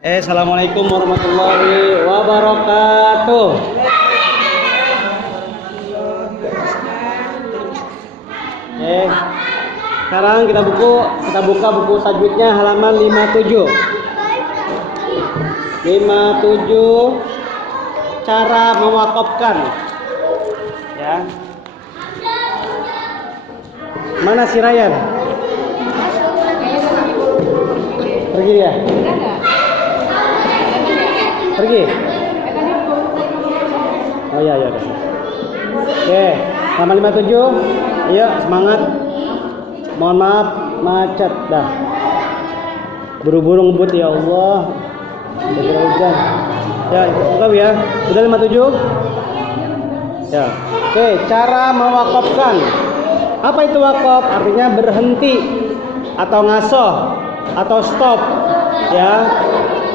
Assalamualaikum warahmatullahi wabarakatuh. Sekarang kita buka buku tajwidnya halaman 57. 57 cara mewakafkan. Ya. Mana si Ryan? Pergi ya? Pergi. Oh iya. Oke, halaman 57. Iya, semangat. Mohon maaf macet dah. Buru-buru ngebut ya Allah. Udah hujan. Ya, buka ya. Udah 57. Ya. Oke, cara mewakafkan. Apa itu wakaf? Artinya berhenti atau ngasoh atau stop. Ya.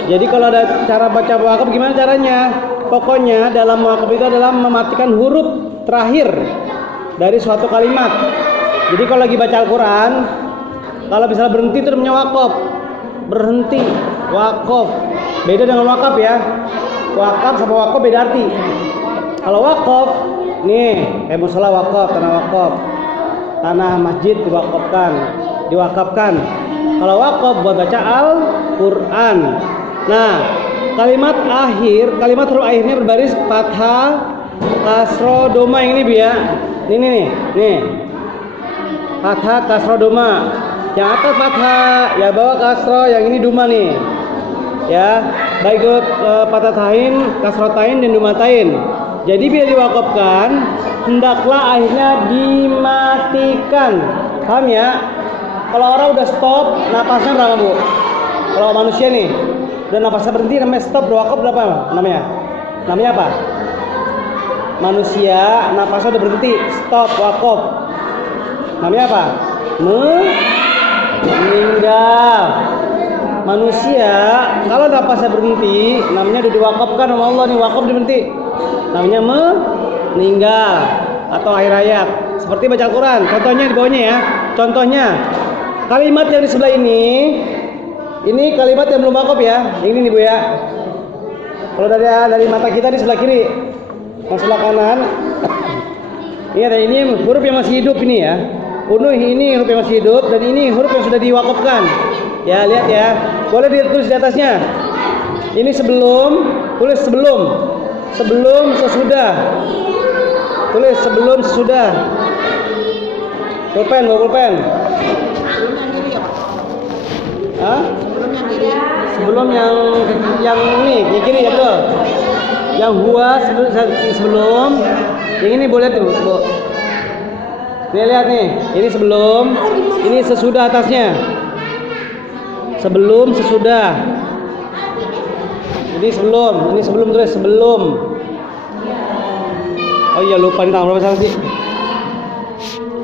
Jadi kalau ada cara baca wakaf gimana caranya? Pokoknya dalam wakaf itu adalah mematikan huruf terakhir dari suatu kalimat. Jadi kalau lagi baca Al-Quran, kalau misalnya berhenti itu namanya wakaf. Berhenti, wakaf. Beda dengan wakaf ya. Wakaf sama wakaf beda arti. Kalau wakaf, nih kayak musola wakaf, tanah wakaf, tanah masjid diwakafkan. Kalau wakaf buat baca Al-Quran. Nah, kalimat huruf akhirnya berbaris fathah, kasroh, doma yang ini ya. Nih. Fathah, kasroh, doma. Yang atas fathah, yang bawah kasroh, yang ini doma nih. Ya, baik itu fathatain, kasrotain dan domatain. Jadi bila diwakafkan, hendaklah akhirnya dimatikan. Paham ya? Kalau orang udah stop, napasnya berapa, Bu? Kalau manusia nih, udah napasnya berhenti namanya stop, wakaf berapa namanya? Namanya apa? Manusia napasnya udah berhenti, stop, wakaf. Namanya apa? Meninggal. Manusia kalau napasnya berhenti, namanya udah diwakafkan sama Allah nih, wakaf berhenti. Namanya meninggal atau akhir hayat. Seperti baca Al-Quran. Contohnya di bawahnya ya. Contohnya kalimat yang di sebelah ini kalimat yang belum wakaf ya. Ini nih Bu ya. Kalau dari mata kita di sebelah kiri, yang sebelah kanan. Ini huruf yang masih hidup ini ya. Ini huruf yang masih hidup dan ini huruf yang sudah diwakafkan. Ya, lihat ya. Boleh ditulis di atasnya. Ini tulis sebelum, sesudah. Tulis sebelum, sesudah. Pulpen. Hah? Sebelum yang ini, yang kiri ya betul. Yang huwa sebelum, yang ini boleh tuh, Bu. Lihat nih, ini sebelum, ini sesudah atasnya. Sebelum, sesudah. Ini sebelum tulis sebelum. Oh iya lupa nih tanggal berapa sekarang sih?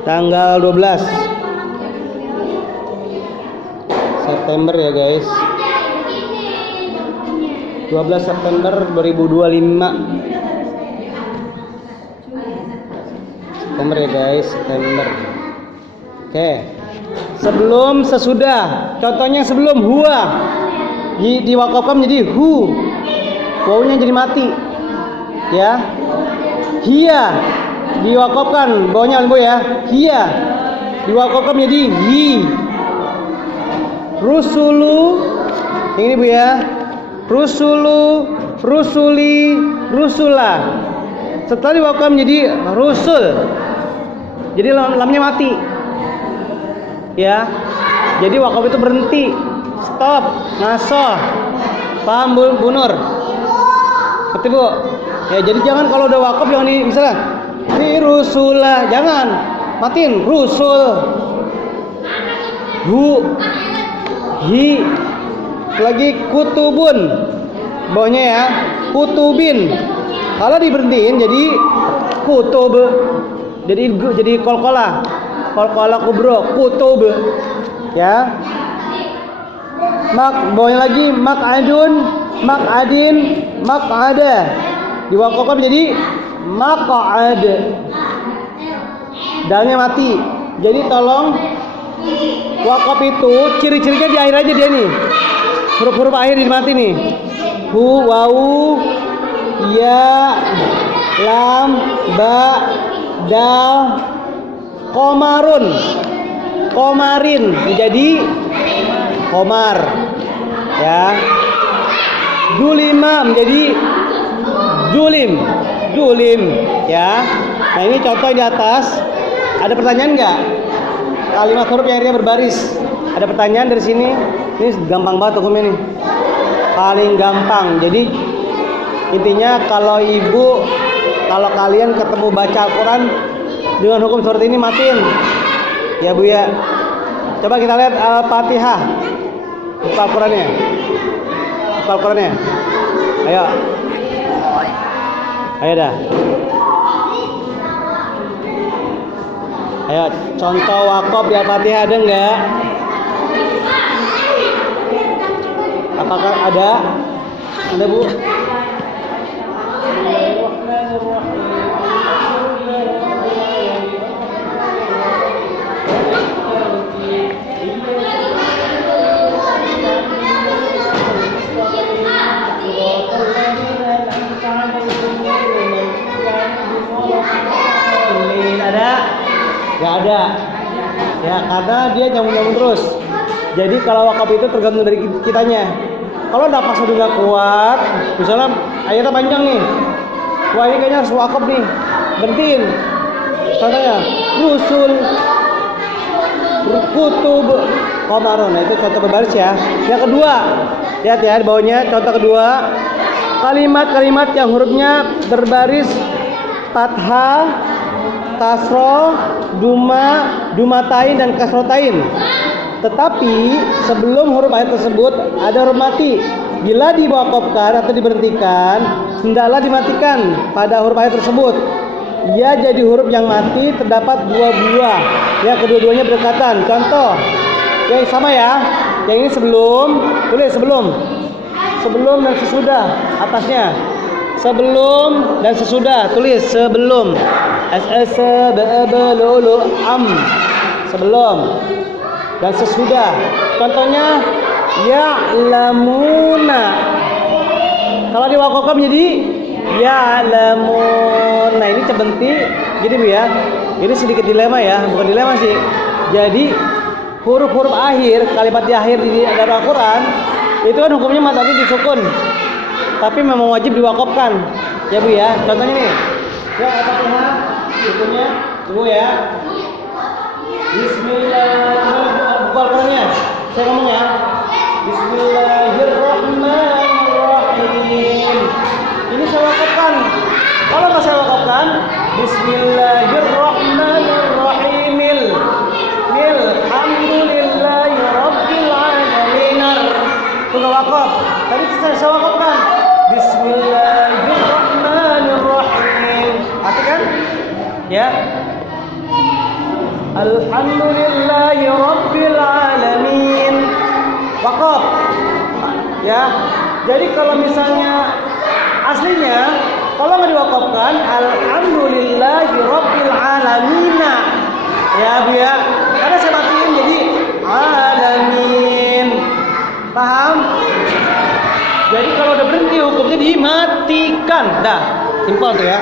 Tanggal 12 September ya guys. 12 September 2025. September ya guys, September. Oke. Sebelum, sesudah. Contohnya sebelum huwa diwakafkan menjadi hu. Wawunya jadi mati. Ya. Hiya diwakafkan, bawahnya Bu ya. Hiya diwakafkan menjadi hi. Rusulu, ini Bu ya. Rusulu, rusuli, rusula. Setelah diwakafkan menjadi rusul. Jadi lamnya mati. Ya. Jadi wakaf itu berhenti, stop, ngasoh. Paham Bu Nur? Ngerti Bu? Ya, jadi jangan kalau udah wakaf jangan misalnya ini rusulah, jangan. Matiin rusul. Hu, hi. Lagi kutubun. Bawahnya ya, kutubin. Kalau diberhentiin jadi kutub. Jadi kolkolah kubro, kutub. Ya. Bawahnya lagi mak'adun, mak'adin, mak'ada. Diwakafkan menjadi maq'ad. Dalnya mati. Jadi tolong wakaf itu ciri-cirinya di akhir aja dia nih. huruf-huruf akhir jadi mati nih. Hu, wau, ya, lam, ba, dal, komarun, komarin menjadi komar, ya. Julima menjadi julim, julim, ya. Nah ini contoh di atas. Ada pertanyaan nggak? Kalimat huruf yang akhirnya berbaris. Ada pertanyaan dari sini? Ini gampang banget hukumnya nih. Paling gampang. Jadi intinya kalau kalian ketemu baca Al-Quran dengan hukum seperti ini, matiin. Ya Bu ya. Coba kita lihat Al-Fatihah. Buka Al-Qurannya. Buka Al-Qurannya. Ayo. Ayo dah. Ayo, contoh wakaf di Al-Fatihah ada enggak? Apakah ada? Ada Bu? Ada? Gak ada. Ya karena dia nyambung-nyambung terus. Jadi kalau wakaf itu tergantung dari kitanya. Kalau napas udah gak kuat, misalnya ayatnya panjang nih, wah ini kayaknya harus wakaf nih, berhentiin. Contohnya rusul, kutub, komarun. Nah itu contoh berbaris ya. Yang kedua, lihat ya di bawahnya. Contoh kedua, kalimat-kalimat yang hurufnya berbaris fathah, kasroh, duma, dumatain dan kasrotain. Tetapi sebelum huruf akhir tersebut ada huruf mati. Bila diwakafkan atau diberhentikan, hendaklah dimatikan pada huruf akhir tersebut. Ia jadi huruf yang mati terdapat dua buah. Ya kedua-duanya berdekatan. Contoh yang sama ya. Yang ini sebelum, tulis sebelum. Sebelum dan sesudah atasnya. Sebelum dan sesudah, tulis sebelum. Sebelum dan sesudah. Contohnya ya'lamuna. Kalau diwakafkan menjadi ya'lamun. Nah ini cebenti gini Bu ya. Ini sedikit dilema ya, bukan dilema sih. Jadi huruf-huruf akhir, kalimat di akhir di dalam Al-Quran itu kan hukumnya mad tadi disukun. Tapi memang wajib diwakafkan. Ya Bu ya. Contohnya nih. Ya Al-Fatihah hukumnya tunggu ya. Bismillahirrahmanirrahim. Bukan saya ngomong ya. Bismillahirrahmanirrahim. Ini saya wakafkan. Kalau nggak saya wakafkan, Bismillahirrahmanirrahim. Alhamdulillahirobbilalamin. Itu nggak wakaf. Tadi saya wakafkan. Bismillahirrahmanirrahim. Arti kan? Ya. Alhamdulillahirobbilalamin. Wakaf. Ya. Jadi kalau misalnya aslinya kalau nggak diwakafkan Alhamdulillahirobbilalamin. Ya Bu ya. Karena saya matiin jadi alamin. Paham? Jadi kalau udah berhenti hukumnya dimatikan. Dah, simpel tuh ya.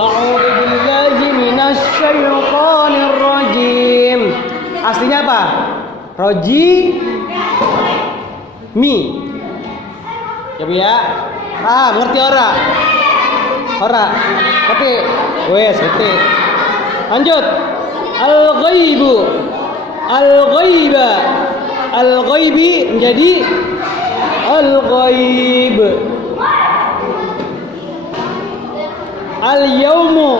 A'udzubillahi minasyaitonir rajim. Aslinya apa? Roji mi. Ya Bu ya. Ngerti ora? Ora. Ngerti? Wes, ngerti. Lanjut. Al-ghaibu. Al-ghaiba. Al-ghaibi menjadi al-ghaib. Al-yaumu.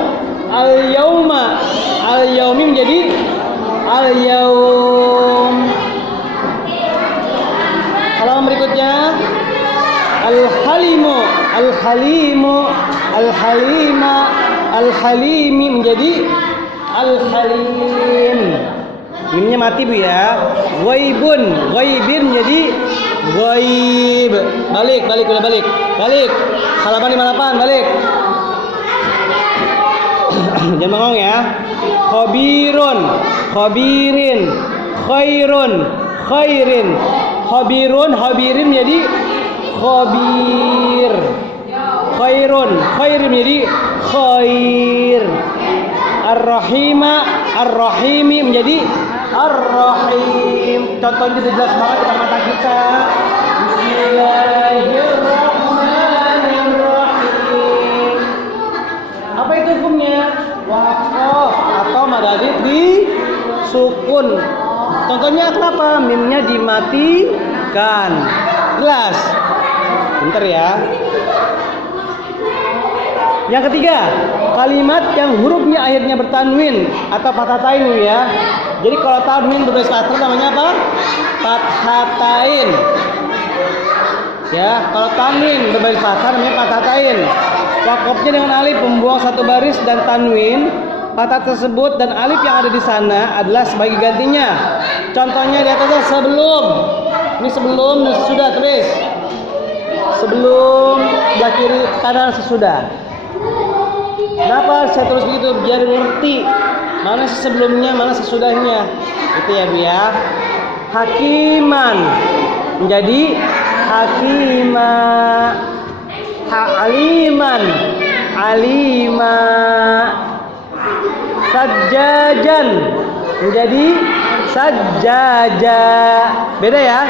Al-yauma. Al-yaumi menjadi al-yaum. Halaman berikutnya al-halimu. Al-halimu. Al-halima. Al-halimi menjadi al-halim. Mimnya mati Bu ya. Ghaibun. Ghaibin menjadi ghaib. Balik, udah balik. Balik. Halaman 58, balik. Jangan bengong ya. Khabirun. Khabirin. Khairun. Khairin. Khabirun, khabirin jadi khabir. Khairun, khairim jadi khair. Ar-Rahima, Ar-Rahimi menjadi Ar-Rahim. Contohnya itu jelas banget di mata kita. Bismillahirrahmanirrahim. Apa itu hukumnya? Waqaf atau madadid di sukun. Contohnya kenapa? Mimnya dimatikan. Jelas. Bentar ya. Yang ketiga, kalimat yang hurufnya akhirnya bertanwin atau fathatain ya. Jadi kalau tanwin berbaris fathah namanya apa? Fathatain. Ya, kalau tanwin berbaris fathah namanya fathatain. Wakofnya dengan alif membuang satu baris dan tanwin. Fathah tersebut dan alif yang ada di sana adalah sebagai gantinya. Contohnya di atasnya sebelum. Ini sebelum dan sesudah tulis. Sebelum, sebelah kiri, kanan, sesudah. Kenapa saya tulis begitu? Biar ngerti mana sebelumnya, mana sesudahnya. Itu ya Bu ya. Hakiman menjadi hakima. Aliman, alima. Sajjajan menjadi sajjaja. Beda ya.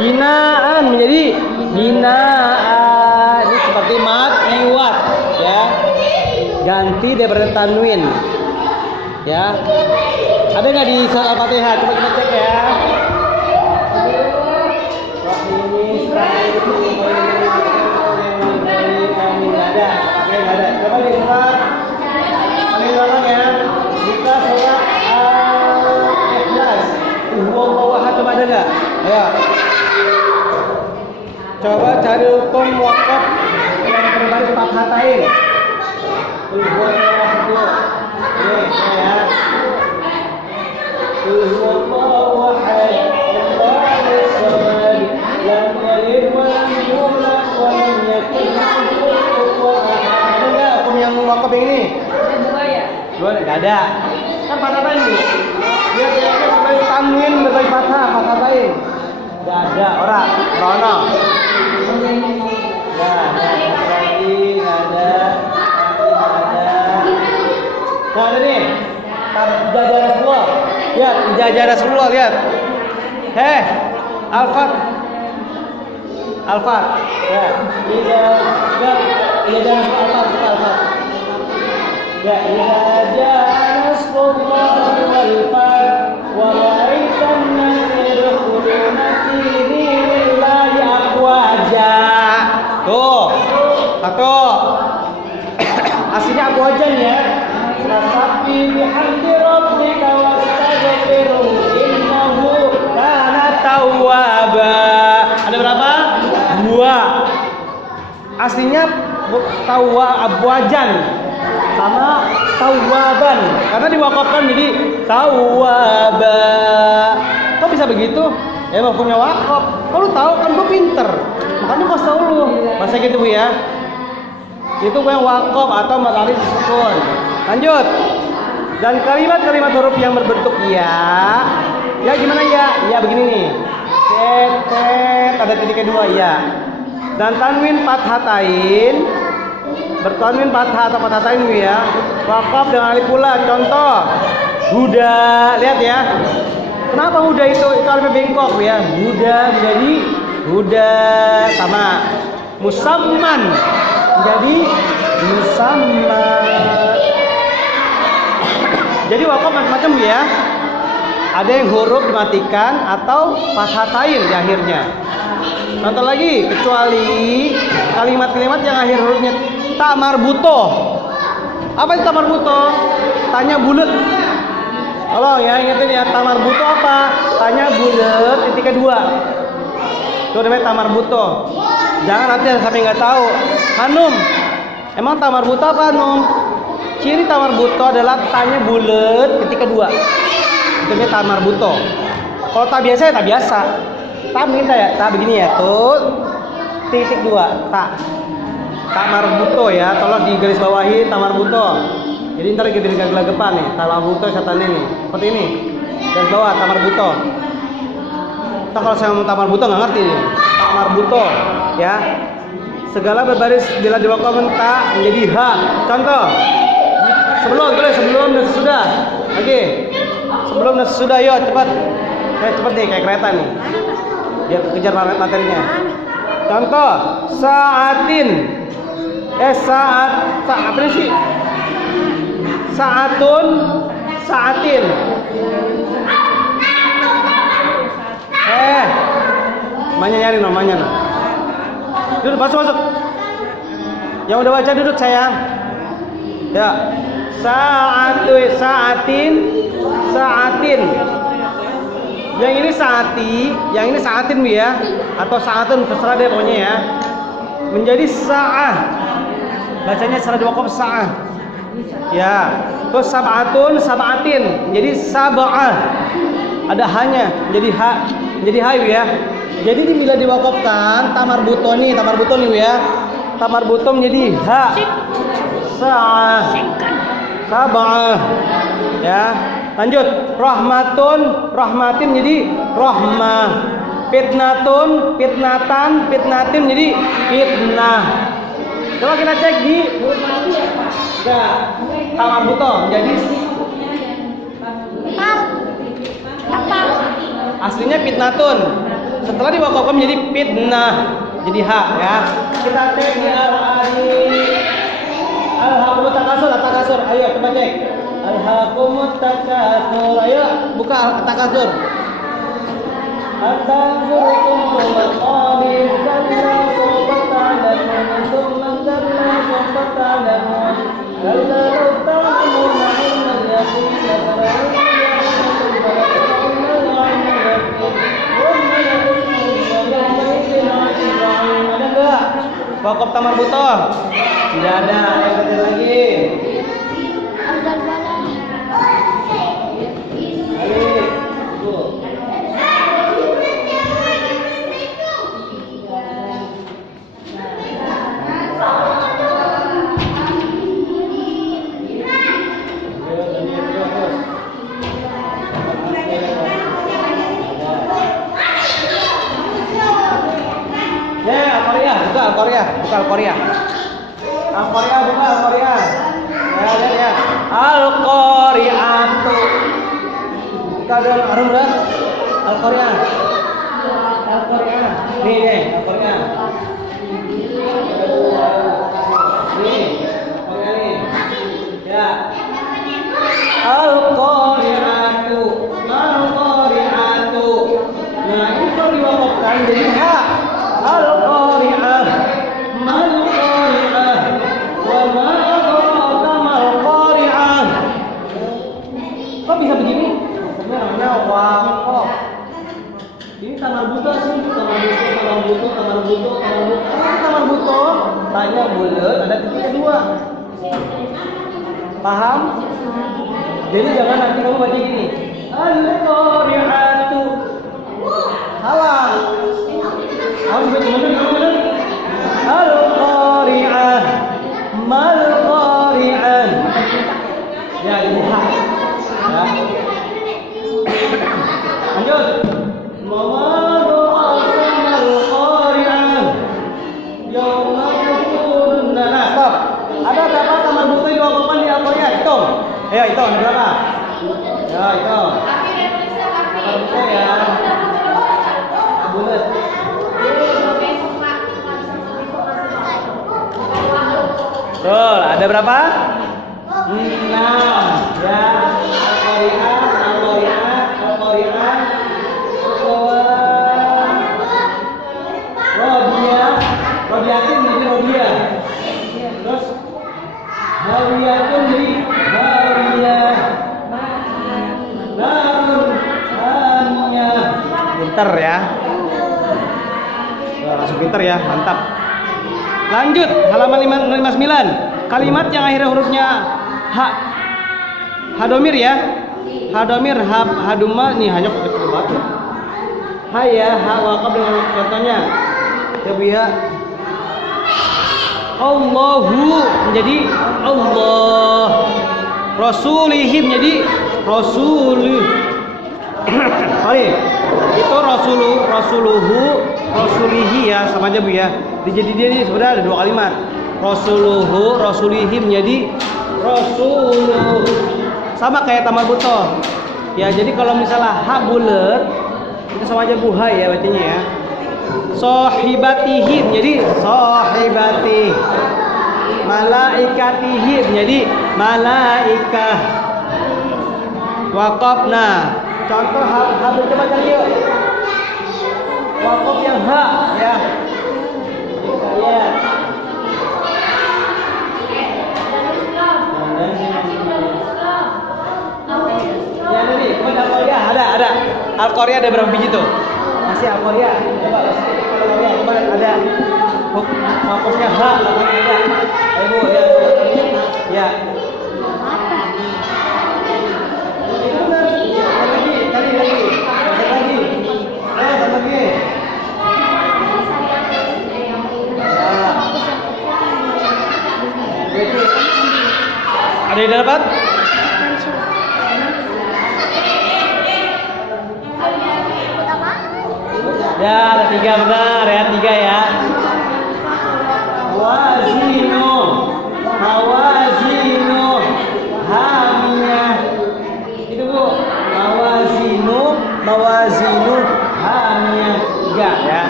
Binaan menjadi binaan. Ini seperti mat iwat ya. Ganti daripada tanwin. Ya. Ada nggak di surat Al-Fatihah? Coba kita cek ya. Ada. Oke, ada. Coba di surat paling belakang ya. Kita surat Al-Ikhlas. Coba ada nggak? Ya. Coba cari hukum wakaf yang berbaris fathatain. Yang wakaf ini dua nggak ada kan fathatain nih dia berbaris tanwin berbaris fathah fathatain nggak ada orang Rono nggak ada. Nah ada nih Ijazah Rasulullah. Lihat Ijazah Rasulullah, lihat. Alfat ya. Ijazah Alfat. Ya Ijazah Rasulullah wal fat wa ra'aitan nasirkhuluna fi dinillahi aqwaja. Tuh. Satu. Aslinya aqwajan ya. Tapi bihamdi rabbika wastaghfiruh innahu kana tawwaba. Ada berapa? Dua. Aslinya abwajan sama tawwaban. Karena diwakafkan jadi tawwaba. Kok bisa begitu? Ya hukumnya wakaf. Kalau tahu kan gue pinter. Makanya kau tahu lu. Masa gitu Bu ya. Itu yang wakaf atau madalil sukun. Lanjut. Dan kalimat-kalimat huruf yang berbentuk ya gimana ya? Ya begini nih. Ada titik kedua ya. Dan tanwin fathatain. Bertanwin fathah atau fathatain ya. Wakaf dengan alif pula. Contoh huda. Lihat ya. Kenapa huda itu alif bengkok ya? Huda menjadi huda sama. Musamman menjadi musamman. Jadi wakaf macam-macam ya. Ada yang huruf dimatikan atau fathatain di akhirnya. Contoh lagi, kecuali kalimat-kalimat yang akhir hurufnya ta marbutoh. Apa itu ta marbutoh? Tanya bulat. Tolong ya, ingetin ya, ta marbutoh apa? Tanya bulat titik kedua. Itu namanya ta marbutoh. Jangan nanti sampai nggak tahu. Hanum, emang ta marbutoh apa Hanum? Ciri ta marbutoh adalah tanya bulat ketika dua. Itu namanya ta marbutoh. Kalau tak biasa ya tak biasa. Tak begini ya, tak begini ya. Tuh titik dua. Tak marbutoh ya. Tolong di garis bawahi ta marbutoh. Jadi ntar kita gelagapan nih. Ta marbutoh setan ini. Seperti ini. Garis bawah ta marbutoh. Atau kalau saya ngomong tamar buto nggak ngerti nih. Tamar buto, ya. Segala berbaris bila diwakafkan ta menjadi ha. Contoh. Sebelum dan sesudah. Oke. Sebelum dan sesudah, yuk cepat. Cepet deh kayak kereta nih. Biar kejar materinya. Contoh, saatin. Apa sih? Saatin. Namanya nyari namanya. Duduk, masuk. Yang udah baca duduk sayang. Ya. Saatin. Yang ini saati, yang ini saatin Bu ya. Atau saatun terserah deh pokoknya ya. Menjadi sa'ah. Bacanya secara diwakaf sa'ah. Ya. Terus sab'atin. Jadi sab'ah. Ada hanya, jadi hayu ya. Jadi ini bila diwakafkan tamar buto nih Bu ya. Tamar buto menjadi ha. Sa'ah. Sab'ah. Ya. Lanjut. Rahmatin jadi rahmah. Fitnatin jadi fitnah. Coba kita cek di tamar buto jadi aslinya fitnatun. Setelah diwakafkan menjadi fitnah, jadi ha ya. Kita cek di al-hakumut takasur. Ayo coba cek. Al-hakumut takasur. Ayo buka takasur. At-tanzurukum maqamin kalla sobatan thumma kalla sobatan kalla law ta'lamuna 'ilma al-yaqin ada enggak? Wakaf tamar buto? Tidak ada. Yang ketiga lagi. Al-Korea. Ya. Al-Qari'atu. Kadang arumra Al-Korea. Nih, Al-Korea. Nih, Korea nih. Ya. Al-Qari'atu. Nah, ini kalau diwakafkan jadi ha. Al-Qari'ah. Kok bisa begini? Namanya wakaf. Ini tamar buto sih, tamar buto. Tanya bulat, ada titiknya 2. Paham? Jadi jangan nanti kamu baca gini. Al-Qari'atu. Halang. Harus baca benar. Al-Qari'ah. Mal-Qari'ah. Ya, ini hak. Ya. Lanjut. Nah, stop. Ada berapa tamar buto yang diwakafkan di Al-Korea? Hitung. Ayo hitung, ada berapa? Ya, hitung. Tamar buto ya. Bulat. Betul, ada berapa? 6 ya. Al-Qari'ah. Rodiatin jadi Rodia. Terus Hawiyatun jadi Hawiyah. Narun Hamiyah. Pinter ya. Langsung pinter ya, mantap. Lanjut, halaman 559. Kalimat yang akhirnya hurufnya hadomir ya. Hadomir, haduma nih hanya kecil banget. Ya, wakaf dengan contohnya. Ya. Allahu menjadi Allah. Rasulihim menjadi Rasul. Sorry. Itu rasulihi ya, sama aja Bu ya. Jadi dia ini sebenarnya ada 2 kalimat. Rasulihi menjadi rasuluh. Sama kayak tamar butoh. Ya, jadi kalau misalnya ha bulet itu sama aja buhai ya bacanya ya. Sohibatihi jadi sohibati. Malaikatihi jadi malaikah. Waqafna. Contoh ha coba cari yuk. Waqaf yang ha ya. Ya. Ya tadi, Al-Qoria ada. Al-Qoria ada berapa biji tuh? Masih Al-Qoria. Coba Al-Qoria coba ada. Fokusnya ha, Al-Qoria ada. Ayo Bu, ya. Ya. Ada yang dapat? Ya, ada 3 benar ya, 3 ya. Wazinu, hawazinu, hamiyah. Itu Bu, mawazinu, hamiyah. 3 ya.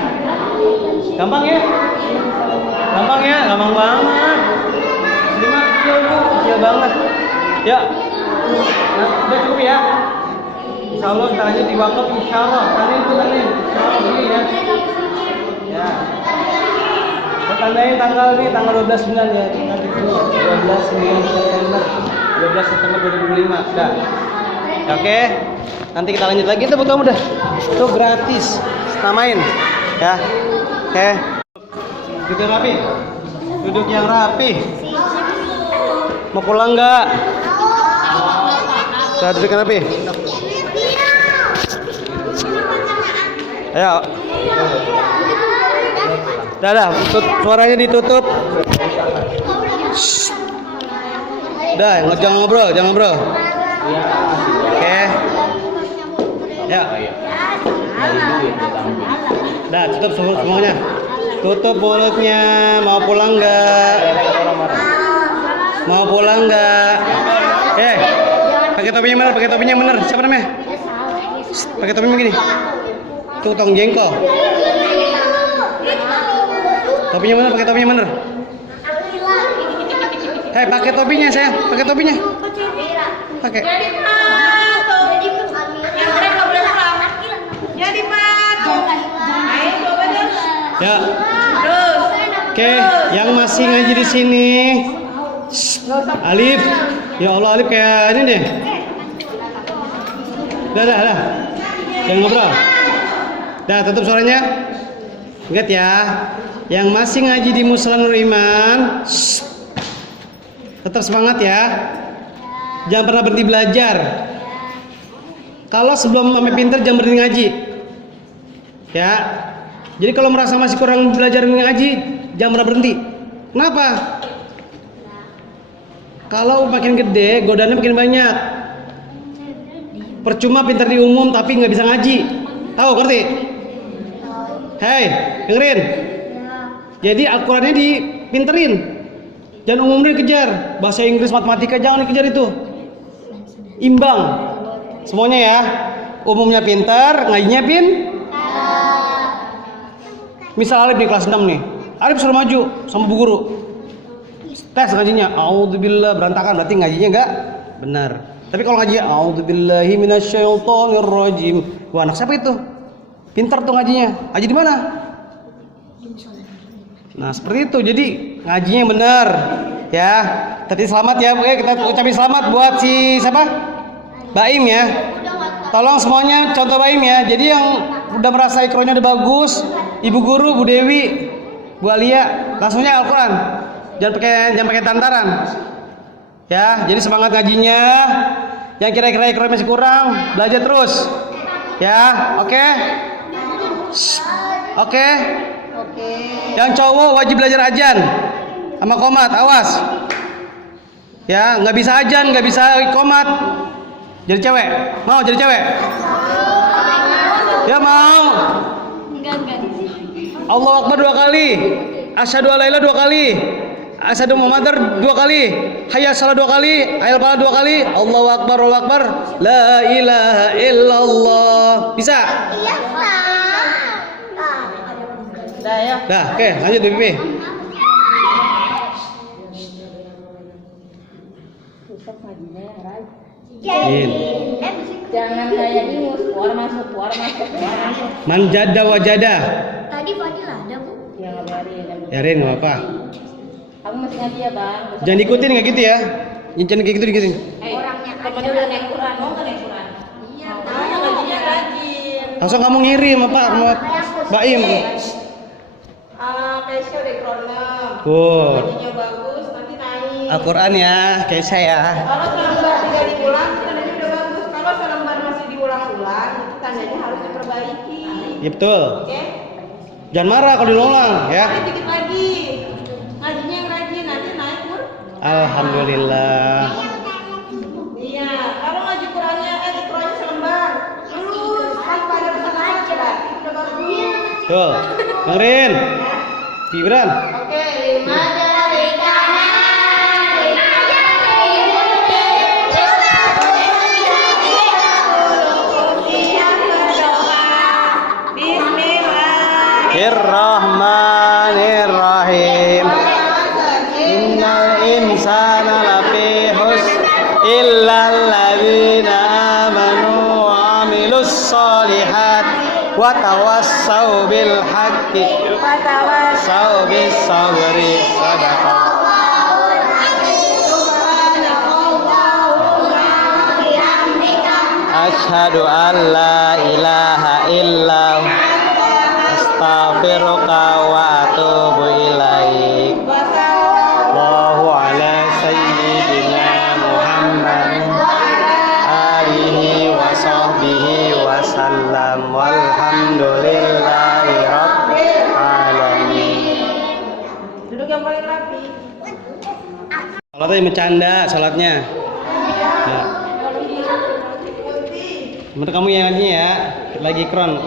Gampang ya? Gampang banget. 5 kilo Bu, kecil banget. Ya. Nah, udah cukup ya. Insya Allah ntar aja di wakaf insya Allah. Tandain insya Allah ini ya. Ya. Kita tandain tanggal ini tanggal 12 bulan ya. Nanti dulu 12 September 2005. Udah. Ya, oke. Nanti kita lanjut lagi itu buat kamu dah. Itu gratis. Namain. Ya. Oke. Duduk rapi. Duduk yang rapi. Mau pulang nggak? Saya duduk yang rapi. Ayo. Dah, suaranya ditutup. Dah, jangan ngobrol. Oke. Ya. Dah, tutup semuanya. Tutup mulutnya. Mau pulang nggak? Pakai topinya bener. Siapa namanya? Pakai topinya begini. Tukang jengkol. Topinya bener. Hei, pakai topinya sayang, pakai topinya. Pakai. Ya. Oke, yang masih ngaji di sini. Alif. Ya Allah, Alif kayak ini deh. Dah. Jangan ngobrol. Dah, tutup suaranya. Ingat ya, yang masih ngaji di Musala Nur Iman, tetap semangat ya. Jangan pernah berhenti belajar. Kalau sebelum sampai pinter jangan berhenti ngaji. Ya. Jadi kalau merasa masih kurang belajar ngaji, jangan pernah berhenti. Kenapa? Kalau makin gede, godaannya makin banyak. Percuma pintar di umum tapi nggak bisa ngaji. Tahu, ngerti? Hei, dengerin. Jadi Al-Qurannya dipinterin. Jangan umumnya dikejar. Bahasa Inggris, matematika jangan dikejar itu. Imbang. Semuanya ya. Umumnya pintar, ngajinya Misal Alif di kelas 6 nih. Alif suruh maju sama bu guru. Tes ngajinya. A'udzubillah, berantakan berarti ngajinya enggak benar. Tapi kalau ngajinya a'udzubillahi minasyaitonirrajim. Wah, anak siapa itu? Pintar tuh ngajinya. Ngaji di mana? Nah, seperti itu. Jadi ngajinya yang benar. Ya. Tadi selamat ya. Oke, kita ucapin selamat buat si siapa? Baim ya. Tolong semuanya contoh Baim ya. Jadi yang udah merasa ikronya udah bagus, Ibu Guru, Bu Dewi, Bu Alia, langsungnya Al-Quran. Jangan pakai tantaran. Ya, jadi semangat ngajinya. Yang kira-kira ikronya masih kurang, belajar terus. Ya, oke. Oke. Yang cowok wajib belajar ajan sama qomat, awas. Ya, nggak bisa ajan, nggak bisa qomat. Jadi cewek, mau jadi cewek? Ya mau. Enggak. Allahu Akbar 2 kali. Asyhadu alla ilaha 2 kali. Asyhadu Muhammadar 2 kali. Hayya salat 2 kali. Hayya falah 2 kali. Allahu Akbar, Allahu Akbar. La ilaha illallah. Bisa? Iya, Pak. Udah ya. Dah, oke, lanjut Bibi. Susah ngajinya yang rajin. Jin. Jangan kayak ingus, keluar masuk. Manjada wajada. Tadi Fadil ada, Bu. Ya ngabarin. Yarin enggak apa. Aku masih ngaji ya, Bang. Jangan diikutin kayak gitu ya. Jangan kayak gitu diikutin. Orangnya temennya udah naik Quran, mau nggak naik Quran? Iya, ngajinya rajin. Langsung kamu ngirim apa sama Baim. Keisha udah kronem. Ngajinya bagus, nanti naik. Al-Quran ya, kayak saya. Kalau selembar tidak diulang, tandanya udah bagus. Kalau selembar masih diulang-ulang, itu tandanya harus diperbaiki. Iya betul. Oke? Jangan marah kalau diulang ya. Nanti dikit lagi. Ngajinya yang rajin, nanti naik Pur. Alhamdulillah. Iya, kalau ngaji Qurannya selembar, lurus tanpa ada kesalahan aja. Udah bagus. Betul. Dengerin. Gibran. Oke, 5 dari kanan, 5 dari siap berdoa. Bismillah. Bismillahirrahmanirrahim. Innal insana lafi husn illal ladzina amanu wa amilus solihat wa tawassau bil haqqi wa tawassau bis sabri. Sadaqah. Asyhadu an la ilaha illa astaghfiruka wa atubu ilaik. Allahu ala sayyidina Muhammad alihi wa sahbihi wa sallam walhamdulillahi rabbil alamin. Duduk yang paling rapi. Salatnya bercanda salatnya. Ya. Menurut kamu yang ngaji ya, lagi keren.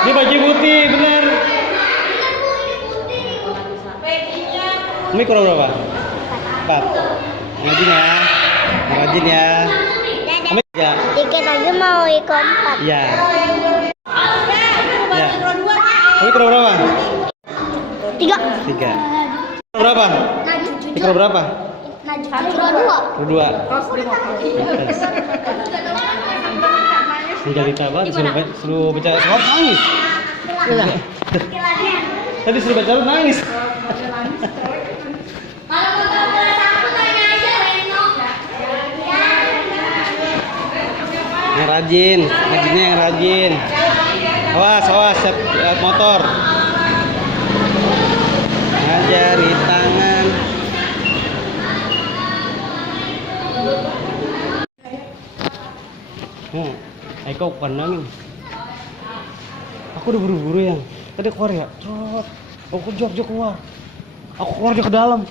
Dia baju putih, bener. Kamu kurang berapa? 4. Rajin ya. Kamu ya. Dikit lagi mau ikut 4. Ya. Ya. Kamu kurang berapa? 3. 3. Berapa? Ikro berapa? Kedua. Menjadi tabah suruh baca sholat nangis. Tadi suruh baca sholat nangis. Yang rajin, rajinnya yang rajin. Awas, set motor. Ngajari tangan. Eko pandangin. Aku udah buru-buru yang. Tadi keluar ya. Trot. Aku jog keluar. Aku keluar dia ke dalam.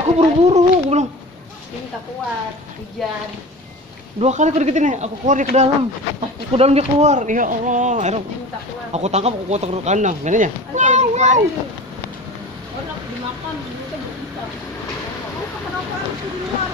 Aku buru-buru, aku bilang. Ini tak kuat, hujan. 2 kali aku deketin nih. Aku keluar dia ke dalam. Aku dalam dia keluar. Ya Allah. Akhirnya aku tangkap, aku kotak ke kandang. Gimana ya? Enak dimakan, kita bisa. Kenapa harus di luar?